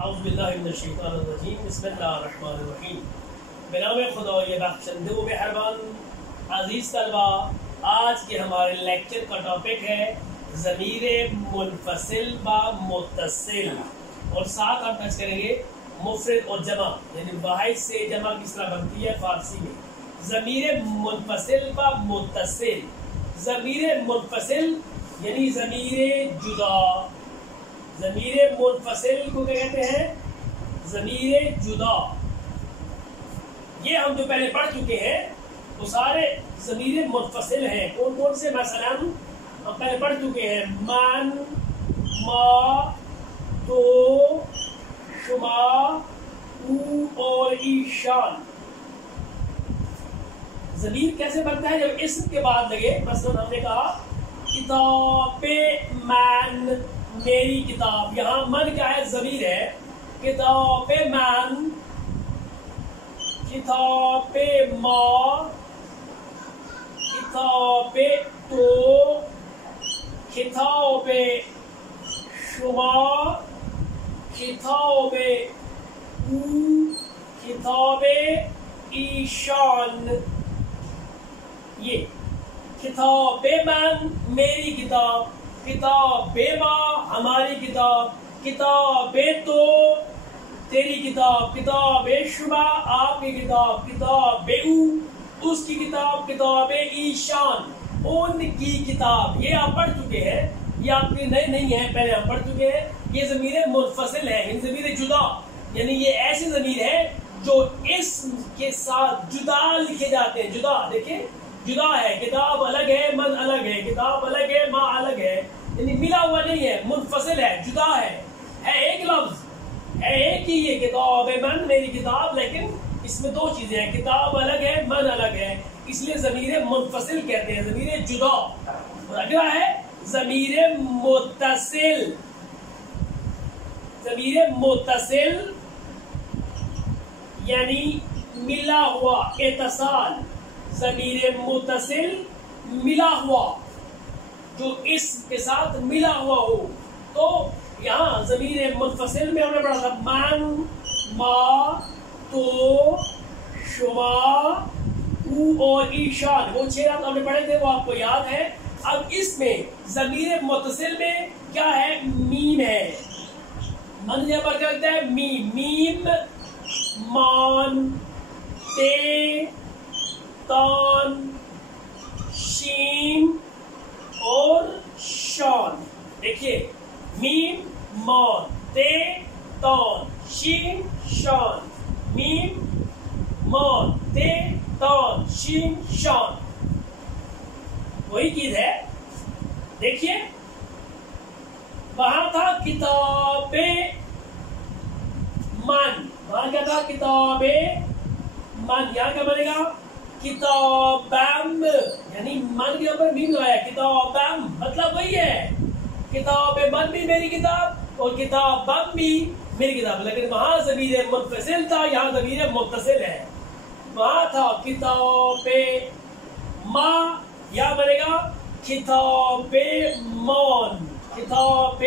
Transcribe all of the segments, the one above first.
اعوذ باللہ من الشیطان الرجیم بسم اللہ الرحمن الرحیم بنام خدای بخشندہ و مہربان. عزیز طلبہ، آج کے ہمارے لیکچر کا ٹاپک ہے ضمیر منفصل و متصل، اور ساتھ ہم ٹچ کریں گے مفرد اور جمع، یعنی واحد سے جمع کس طرح بنتی ہے فارسی میں. ضمیر منفصل و متصل. ضمیر منفصل یعنی ضمیر جدا. ضمیر منفصل کو کیا کہتے ہیں؟ ضمیر جدا. یہ ہم جو پہلے پڑھ چکے ہیں وہ سارے ضمیر منفصل ہیں. کون کون سے؟ مثلا ہم پہلے پڑھ چکے ہیں من، ما، تو، شما، او اور ایشان. ضمیر کیسے بنتا ہے؟ جب اسم کے بعد لگے. مثلا ہم نے کہا کتاب من، میری کتاب. یہاں من کیا ہے؟ ضمیر ہے. کتاب من، کتاب ما، کتاب تو، کتاب شما، کتاب او، کتاب ایشان. یہ کتاب من میری کتاب، کتاب ما ہماری کتاب، کتاب تو تیری کتاب، کتاب شما آپ کی کتاب، کتاب او اس کی کتاب، کتاب ایشان ان کی کتاب. یہ آپ پڑھ چکے ہیں، یہ آپ کے نئے نہیں ہیں، پہلے آپ پڑھ چکے ہیں. یہ ضمیر منفصل ہے، یعنی ضمیر جدا. یعنی یہ ایسی ضمیر ہے جو اسم کے ساتھ جدا لکھے جاتے ہیں. جدا دیکھیں، جدا ہے. کتاب الگ ہے، من الگ ہے. کتاب الگ ہے، ماں الگ ہے. یعنی ملا ہوا نہیں ہے، منفصل ہے، جدا ہے ایک لفظ ہے، ایک ہی یہ کتاب من میری کتاب، لیکن اس میں دو چیزیں ہیں، کتاب الگ ہے، من الگ ہے. اس لیے ضمیر منفصل کہتے ہیں، ضمیر جدا. اور اگلا ہے ضمیر متصل. ضمیر متصل یعنی ملا ہوا، اتصال. ضمیر متصل ملا ہوا، جو اسم کے ساتھ ملا ہوا ہو. تو یہاں ضمیر منفصل میں ہم نے پڑھا تھا من، ما، تو، شما، او اور ایشان. وہ 6 رات ہم نے پڑھے تھے، وہ آپ کو یاد ہے. اب اس میں ضمیر متصل میں کیا ہے؟ میم ہے. من یہاں پر کیا لگتا ہے؟ میم. میم، مان، تے، تان، شین اور شان. دیکھیے، میم، مان، تے، تان، شین، شان. میم، مان، تے، تان، شین، شان. وہی چیز ہے. دیکھیے، وہاں تھا کتاب من، وہاں کیا تھا؟ کتاب من. یہاں کیا بنے گا؟ کتابم. یعنی من کے اوپر میم لگایا، کتابم مطلب وہی ہے. کتاب من بھی میری کتاب اور کتابم بھی میری کتاب. لیکن وہاں ضمیر منفصل تھا، یہاں ضمیر متصل ہے. وہاں تھا کتاب ما، یا بنے گا کتاب مان. کتاب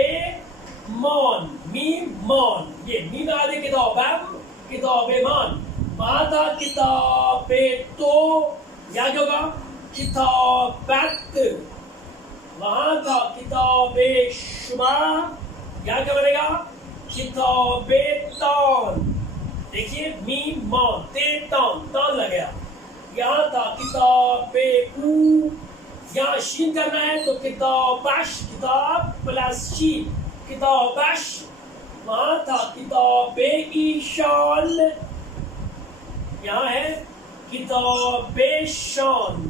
مان، میم، مان. یہ میم لگا دے، کتابم، کتاب مان. وہاں تھا کتاب تو، یا جو ہوگا کتابت. وہاں تھا کتاب شما، یا کیا بنے گا؟ کتاب تان. دیکھیے، میم، مان، تے، تان، تان لگ گیا. یہاں تھا کتاب او، یہاں شین کرنا ہے تو کتابش، کتاب پلس شین، کتابش. وہاں تھا کتاب ایشان، یہاں ہے کتاب شان.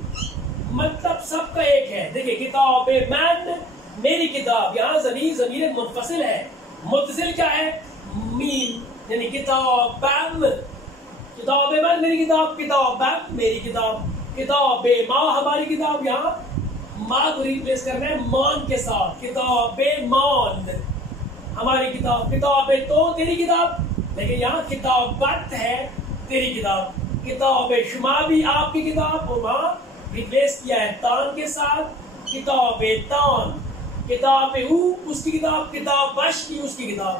مطلب سب کا ایک ہے. دیکھیں، کتاب من میری کتاب، یہاں ضمیر منفصل ہے. متصل کیا ہے؟ میم، یعنی کتابم. کتاب من میری کتاب، کتابم میری کتاب. کتاب ما ہماری کتاب، یہاں ما کو ریپلیس کرنا ہے مان کے ساتھ. کتاب مان ہماری کتاب. کتاب تو تیری کتاب، لیکن یہاں کتابت ہے تیری کتاب. کتاب شما بھی آپ کی کتاب، اور وہاں ریپلیس کیا ہے تان کے ساتھ. کتاب تان. کتاب او اس کی کتاب، کتاب بش کی اس کی کتاب.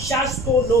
609,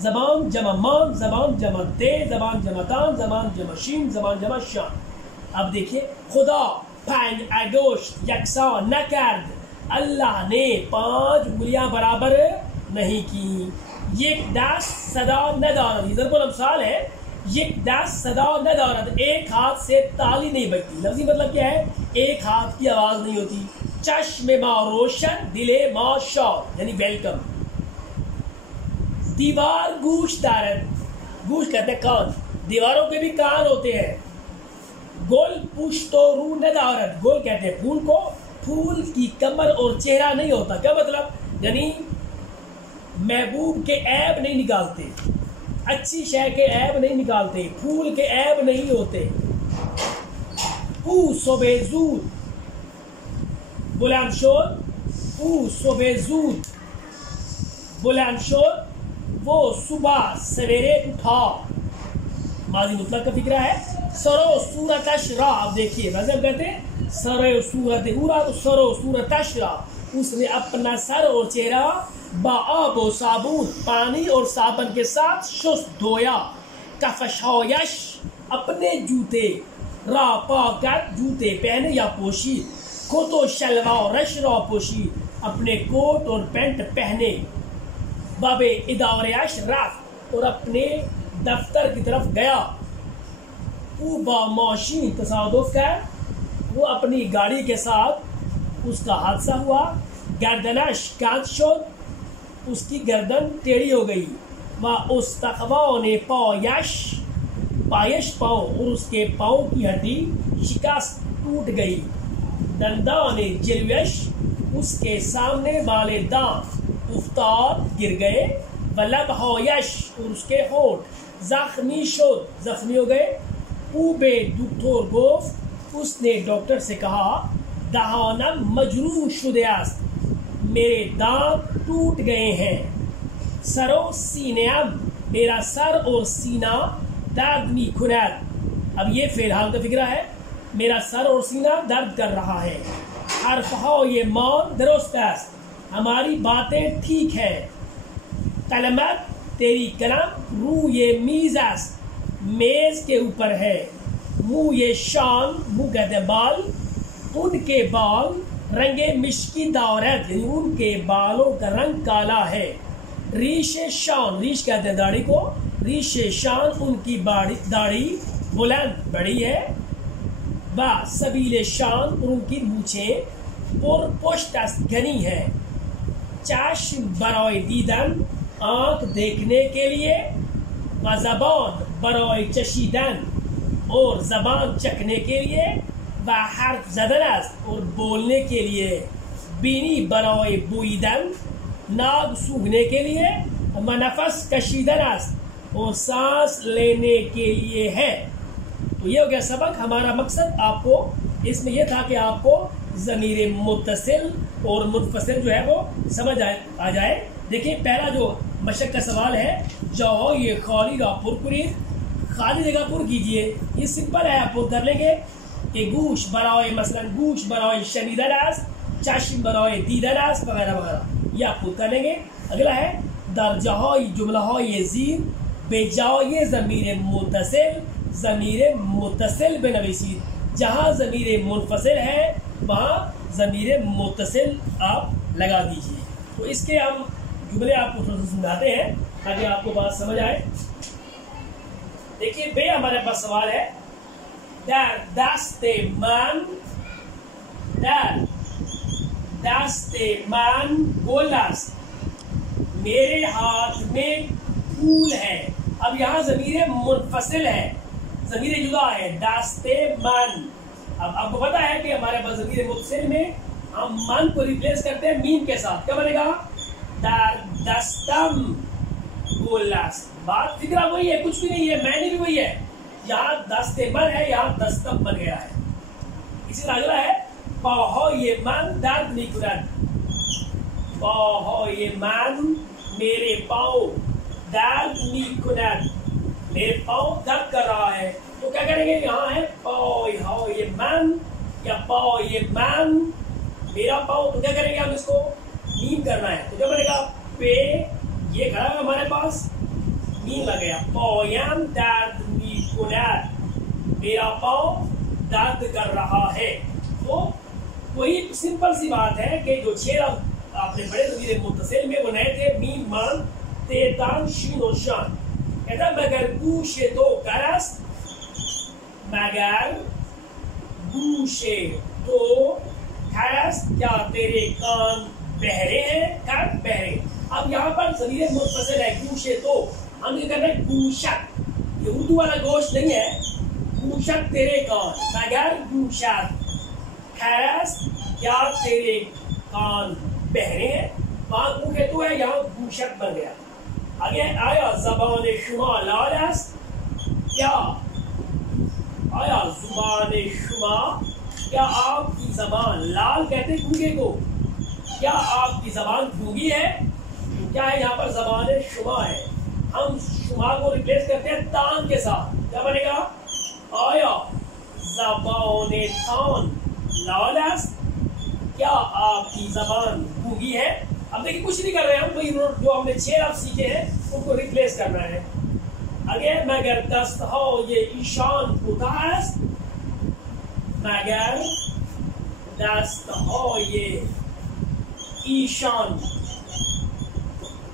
زبان جمع مان، زبان جمع دے، زبان جمع تان، زبان جمع شین، زبان جمع شان. اب دیکھیے خدا 5 انگشت یکساں نکرد، اللہ نے 5 انگلیاں برابر نہیں کی. یک دست صدا ندارد، یہ ضرب الامثال ہے. یک دست صدا ندارد، ایک ہاتھ سے تالی نہیں بجتی. لفظی مطلب کیا ہے؟ ایک ہاتھ کی آواز نہیں ہوتی. چشم ما روشن، دل ما شاد، یعنی ویلکم. دیوار گوش دارد، گوش کہتے ہیں کان، دیواروں کے بھی کان ہوتے ہیں. گل پشت و رو ندارد، گل کہتے ہیں پھول کو، پھول کی کمر اور چہرہ نہیں ہوتا. کیا مطلب؟ یعنی محبوب کے عیب نہیں نکالتے، اچھی شے کے عیب نہیں نکالتے، پھول کے عیب نہیں ہوتے. او صبح زود بلند شد، او صبح زود بلند شد، وہ صبح سویرے اٹھا. ماضی مطلق کا فکرہ ہے. سرو صورتش را، اب دیکھیے غزل کہتے ہیں سرو صورت اورا، تو سرو صورتش را، اس نے اپنا سر اور چہرہ با آب و صابون، پانی اور صابن کے ساتھ شست دھویا. کفشایش، اپنے جوتے، را پاکت، جوتے پہنے یا پوشی. کت و شلوارش را پوشی، اپنے کوٹ اور پینٹ پہنے. باب ادارهش رفت، اور اپنے دفتر کی طرف گیا. او با ماشین تصادف کر، وہ اپنی گاڑی کے ساتھ اس کا حادثہ ہوا. گردنش کانت شد، اس کی گردن ٹیڑھی ہو گئی. و استخوان پایش، پایش پاؤں، اور اس کے پاؤں کی ہڈی شکست ٹوٹ گئی. دندان جلوش، اس کے سامنے والے دانت افتاد گر گئے. و لبہایش، اور اس کے ہونٹ زخمی شد، زخمی ہو گئے. او بے دکتور گفت، اس نے ڈاکٹر سے کہا، دہانم مجروح شده است، میرے دانت ٹوٹ گئے ہیں. سرو سینہم، میرا سر اور سینہ درد می کند. اب یہ فعل حال کا فکرہ ہے. میرا سر اور سینہ درد کر رہا ہے. حرفهای مان درست است، ہماری باتیں ٹھیک ہیں. قلمت، تیری قلم، روی میز است، میز کے اوپر ہے. موی شان، منہ کہتے بال، ان کے بال رنگ مشکی دارد، یعنی ان کے بالوں کا رنگ کالا ہے. ریش شان، ریش کہتے ہیں داڑھی کو، ریش شان، ان کی داڑھی بلند بڑی ہے. با سبیل شان، اور ان کی مونچھیں پر پشت است، گھنی ہے. چشم برائے دیدن، آنکھ دیکھنے کے لیے. و زبان برائے چشیدن، اور زبان چکنے کے لیے. و حرف زدن است، اور بولنے کے لیے. بینی برائے بویدن، ناک سونگھنے کے لیے. و نفس کشیدن است، اور سانس لینے کے لیے ہے. تو یہ ہو گیا سبق. ہمارا مقصد آپ کو اس میں یہ تھا کہ آپ کو ضمیر متصل اور منفصل جو ہے وہ سمجھ آ جائے. دیکھیں پہلا جو مشق کا سوال ہے، جاؤ یہ خالی را پر کنید، خالی جگہ پر کیجئے. یہ سمپل ہے، آپ پر کر لیں گے کہ گوش برائے مثلا گوش برائے شنیدن است، چشم برائے دیدن است، وغیرہ وغیرہ. یہ آپ پر کر لیں گے. اگلا ہے در جاهای جمله های زیر به جای ضمیر متصل، ضمیر متصل بنویسید. جہاں ضمیر منفصل ہے وہاں ضمیر متصل آپ لگا دیجئے. تو اس کے ہم جملے آپ کو سمجھاتے ہیں تاکہ آپ کو بات سمجھ آئے. دیکھیے بے ہمارے پاس سوال ہے. در دست من، در دست من گل است، میرے ہاتھ میں پھول ہے. اب یہاں ضمیر منفصل ہے، ضمیر جدا ہے. دست من، اب آپ کو پتا ہے کہ ہمارے پاس ضمیر متصل میں ہم من کو ریپلیس کرتے ہیں میم کے ساتھ. کیا بنے گا؟ در دستم گل است. بات فکرہ وہی ہے، کچھ بھی نہیں ہے، معنی بھی وہی ہے. یہاں دست من ہے، یہاں دستم بن گیا ہے. اسی طرح اگلا ہے پاهای من درد می کند، پاهای من، میرے پاؤں، درد می کند، میرے پاؤں درد کر رہا ہے. تو کیا کریں گے؟ یہاں ہے پاهای من یا پای من، میرا پاؤں. تو کیا کریں گے؟ ہم اس کو میم کرنا ہے. تو کیا بنے گا؟ پے، یہ کھڑا ہے ہمارے پاس، مین لگ گیا. پایم درد میکند, میرا پاؤں درد کر رہا ہے. تو وہی سمپل سی بات ہے کہ جو 6 لفظ آپ نے پڑھے ضمیر متصل میں وہ نئے تھے, میم مان تے تان شین و شان. کہتا مگر گوش تو کرست, مگر گوش تو کرست, کیا تیرے کان بہرے ہیں, کان بہرے. اب یہاں پر ضمیر متصل ہے گوش تو, ہم یہ کر رہے ہیں گوشت, یہ اردو والا گوشت نہیں ہے, گوشت تیرے کان, مگر گوشت کرست, کیا تیرے کان بہرے ہیں. وہاں گوشے تو ہے, یہاں گوشت بن گیا. آگے آیا زبان شما لال است, کیا آیا زبان شما, کیا آپ کی زبان, لال کہتے ہیں گونگے کو, کیا آپ کی زبان گونگی ہے. کیا ہے یہاں پر زبان شما ہے, ہم شما کو ریپلیس کرتے ہیں تان کے ساتھ, کیا بنے گا آیا زبان تان لال است, کیا آپ کی زبان گونگی ہے. اب دیکھیں کچھ نہیں کر رہے ہم, وہی جو ہم نے 6 لفظ سیکھے ہیں ان کو ریپلیس کرنا ہے. اگے مگر دستهای ایشان کوتاه است, مگر دستهای ایشان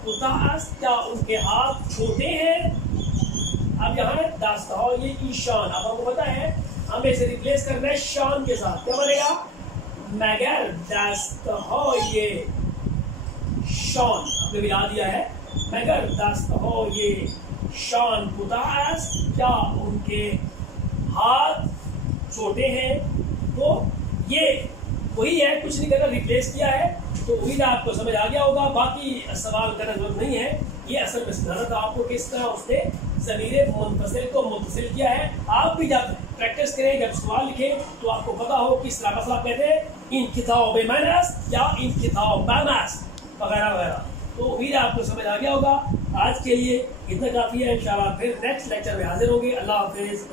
کوتاه است, کیا ان کے ہاتھ چھوٹے ہیں. اب یہاں ہے دستهای ایشان, اب ہم کو پتا ہے ہمیں اسے ریپلیس کرنا ہے شان کے ساتھ, کیا بنے گا مگر دستهای شان, ہم نے ملا دیا ہے, مگر دستهای شان کوتاه است, کیا ان کے ہاتھ چھوٹے ہیں. تو یہ وہی ہے, کچھ نہیں کرنا, ریپلیس کیا ہے. تو امید آپ کو سمجھ آ گیا ہوگا, باقی سوال کرنا ضرورت نہیں ہے. یہ اصل میں سمجھانا تھا آپ کو کس طرح اس نے ضمیر منفصل کو متصل کیا ہے. آپ بھی جب پریکٹس کریں, جب سوال لکھیں تو آپ کو پتا ہو کس طرح مسئلہ کہتے ہیں, ان کتاب من است یا ان کتاب است وغیرہ وغیرہ. تو امید آپ کو سمجھ آ گیا ہوگا. آج کے لیے اتنا کافی ہے, انشاءاللہ پھر نیکسٹ لیکچر میں حاضر ہوں گے. اللہ حافظ.